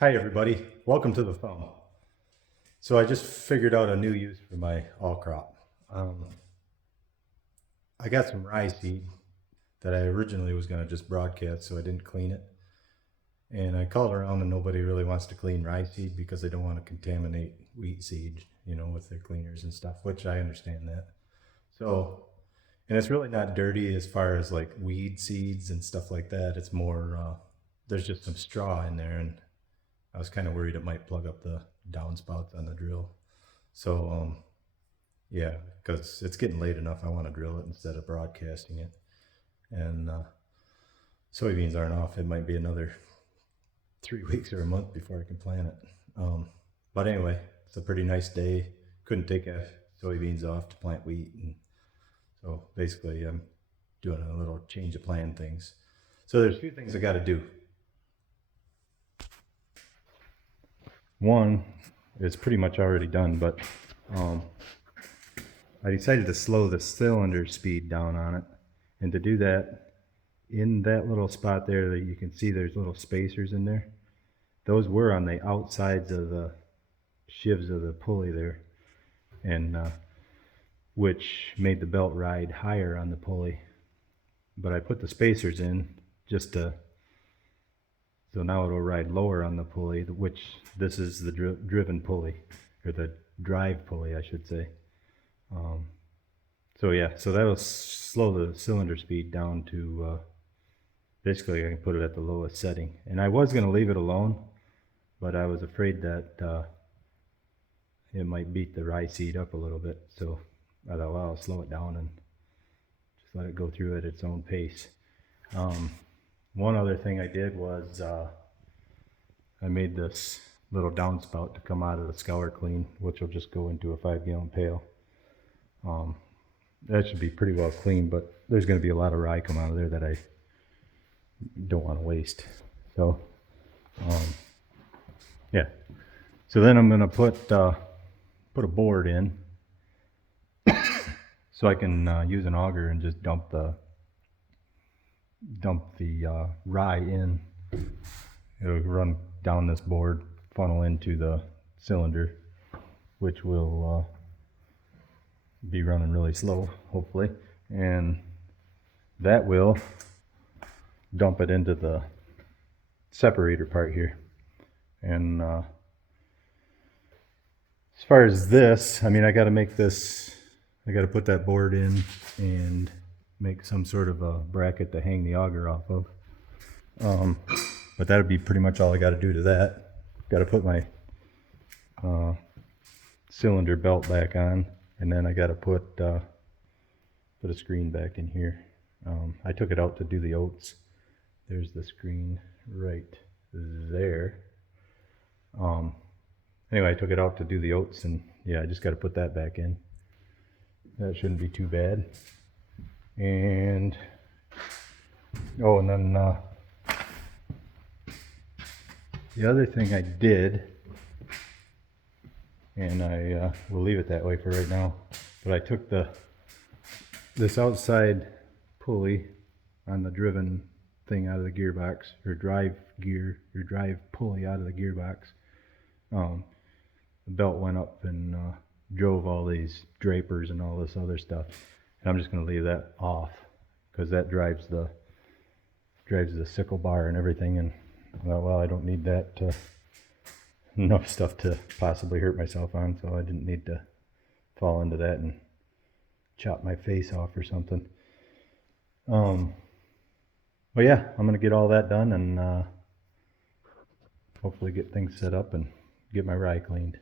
Hi everybody, welcome to the thumb. So I just figured out a new use for my all crop. I got some rye seed that I originally was going to just broadcast, so I didn't clean it. And I called around and nobody really wants to clean rye seed because they don't want to contaminate wheat seed, with their cleaners and stuff, which I understand that. So, and it's really not dirty as far as like weed seeds and stuff like that. It's more, there's just some straw in there, and I was kind of worried it might plug up the downspouts on the drill. So, yeah, because it's getting late enough. I want to drill it instead of broadcasting it. And soybeans aren't off. It might be another 3 weeks or a month before I can plant it. But anyway, it's a pretty nice day. Couldn't take soybeans off to plant wheat. And so basically, I'm doing a little change of plan things. So there's a few things I got to do. One is pretty much already done, but I decided to slow the cylinder speed down on it. And to do that, in that little spot there that you can see there's little spacers in there, those were on the outsides of the shivs of the pulley there, and which made the belt ride higher on the pulley. But I put the spacers in just to, so now it'll ride lower on the pulley, which this is the driven pulley, or the drive pulley, I should say. So yeah, so that'll slow the cylinder speed down to basically I can put it at the lowest setting. And I was going to leave it alone, but I was afraid that it might beat the rye seed up a little bit. So I thought, well, I'll slow it down and just let it go through at its own pace. One other thing I did was I made this little downspout to come out of the scour clean, which will just go into a 5-gallon pail. That should be pretty well clean, but there's going to be a lot of rye come out of there that I don't want to waste. So, yeah. So then I'm going to put a board in, so I can use an auger and just dump the rye in. It'll run down this board, funnel into the cylinder, which will be running really slow, hopefully, and that will dump it into the separator part here. And as far as this, I mean, I got to make this, I got to put that board in and make some sort of a bracket to hang the auger off of. But that would be pretty much all I got to do to that. Got to put my cylinder belt back on, and then I got to put a screen back in here. I took it out to do the oats. There's the screen right there. Anyway, I took it out to do the oats, and yeah, I just got to put that back in. That shouldn't be too bad. And oh, and then the other thing I did, and I will leave it that way for right now, but I took this outside pulley on the driven thing out of the gearbox, or drive pulley out of the gearbox. The belt went up and drove all these drapers and all this other stuff, and I'm just going to leave that off because that drives the sickle bar and everything. And well, I don't need that enough stuff to possibly hurt myself on, so I didn't need to fall into that and chop my face off or something. But yeah, I'm gonna get all that done and hopefully get things set up and get my rye cleaned.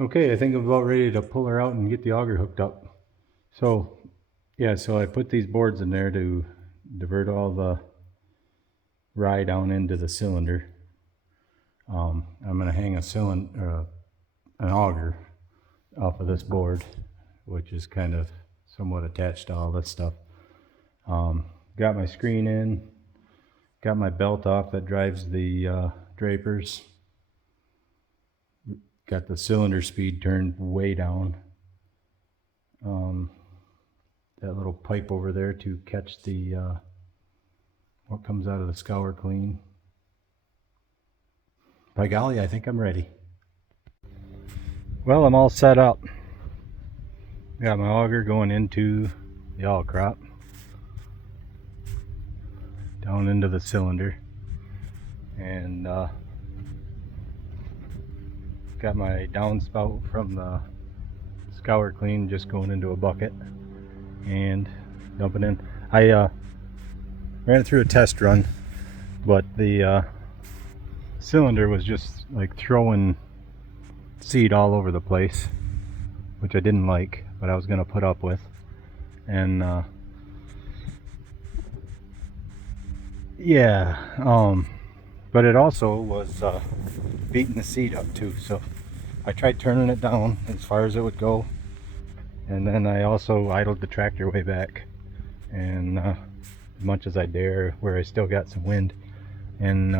Okay, I think I'm about ready to pull her out and get the auger hooked up. So, yeah, so I put these boards in there to divert all the rye down into the cylinder. I'm going to hang an auger off of this board, which is kind of somewhat attached to all this stuff. Got my screen in, got my belt off that drives the drapers. Got the cylinder speed turned way down. That little pipe over there to catch the what comes out of the scour clean. By golly, I think I'm ready. Well, I'm all set up. Got my auger going into the all crop, down into the cylinder, and got my downspout from the scour clean just going into a bucket and dumping in. I ran it through a test run, but the cylinder was just like throwing seed all over the place, which I didn't like, but I was gonna put up with. And yeah, but it also was beating the seed up too, so I tried turning it down as far as it would go, and then I also idled the tractor way back, and as much as I dare, where I still got some wind, and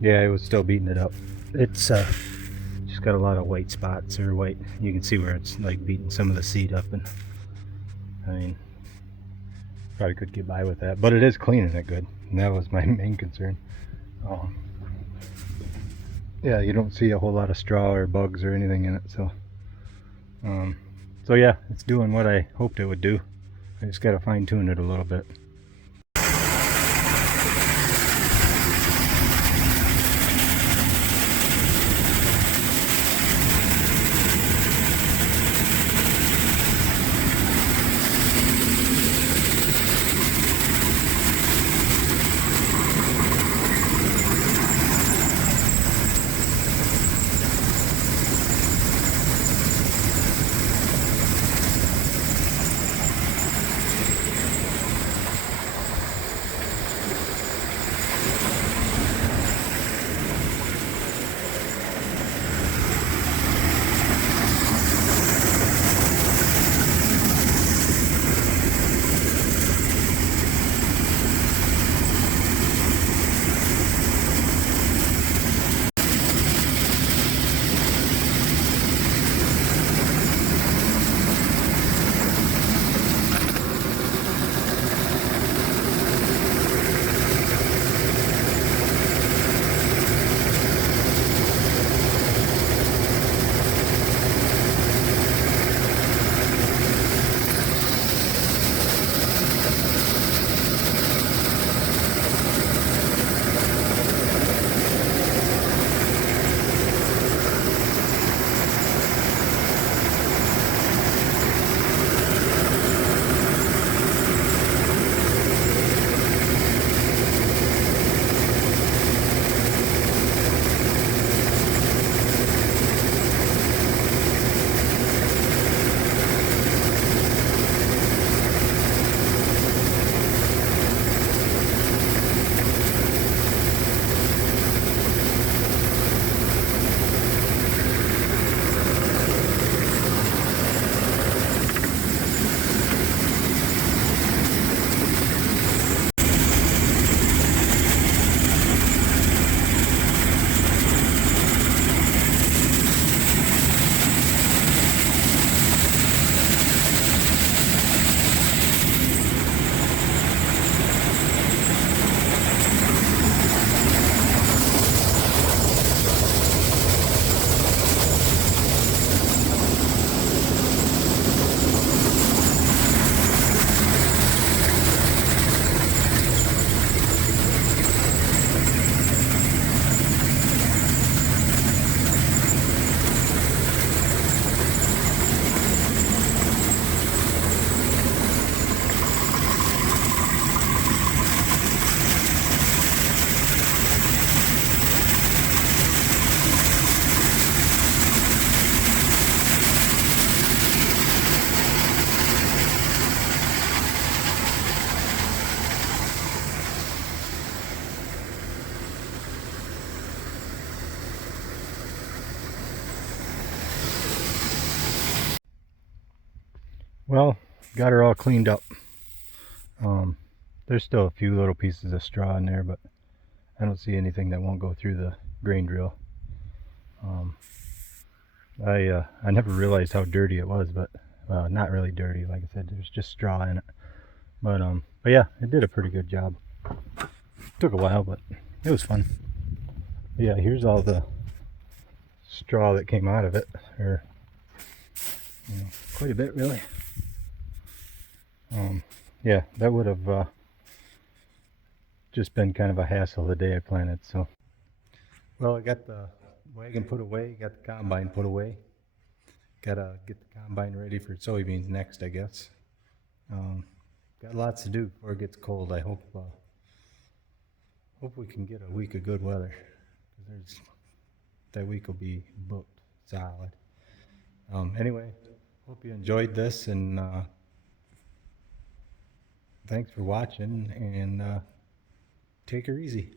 yeah, it was still beating it up. It's just got a lot of white spots, or white, you can see where it's like beating some of the seed up, and I mean, probably could get by with that, but it is cleaning it good, and that was my main concern. Yeah, you don't see a whole lot of straw or bugs or anything in it, so so yeah, it's doing what I hoped it would do. I just got to fine tune it a little bit. Well, got her all cleaned up. There's still a few little pieces of straw in there, but I don't see anything that won't go through the grain drill. I never realized how dirty it was, but not really dirty. Like I said, there's just straw in it. But yeah, it did a pretty good job. Took a while, but it was fun. Yeah, here's all the straw that came out of it, or quite a bit really. Yeah, that would have just been kind of a hassle the day I planted. So, well, I got the wagon put away, got the combine put away. Gotta get the combine ready for soybeans next, I guess. Got lots to do before it gets cold. I hope we can get a week of good weather. That week will be booked solid. Anyway, hope you enjoyed this, and thanks for watching, and take her easy.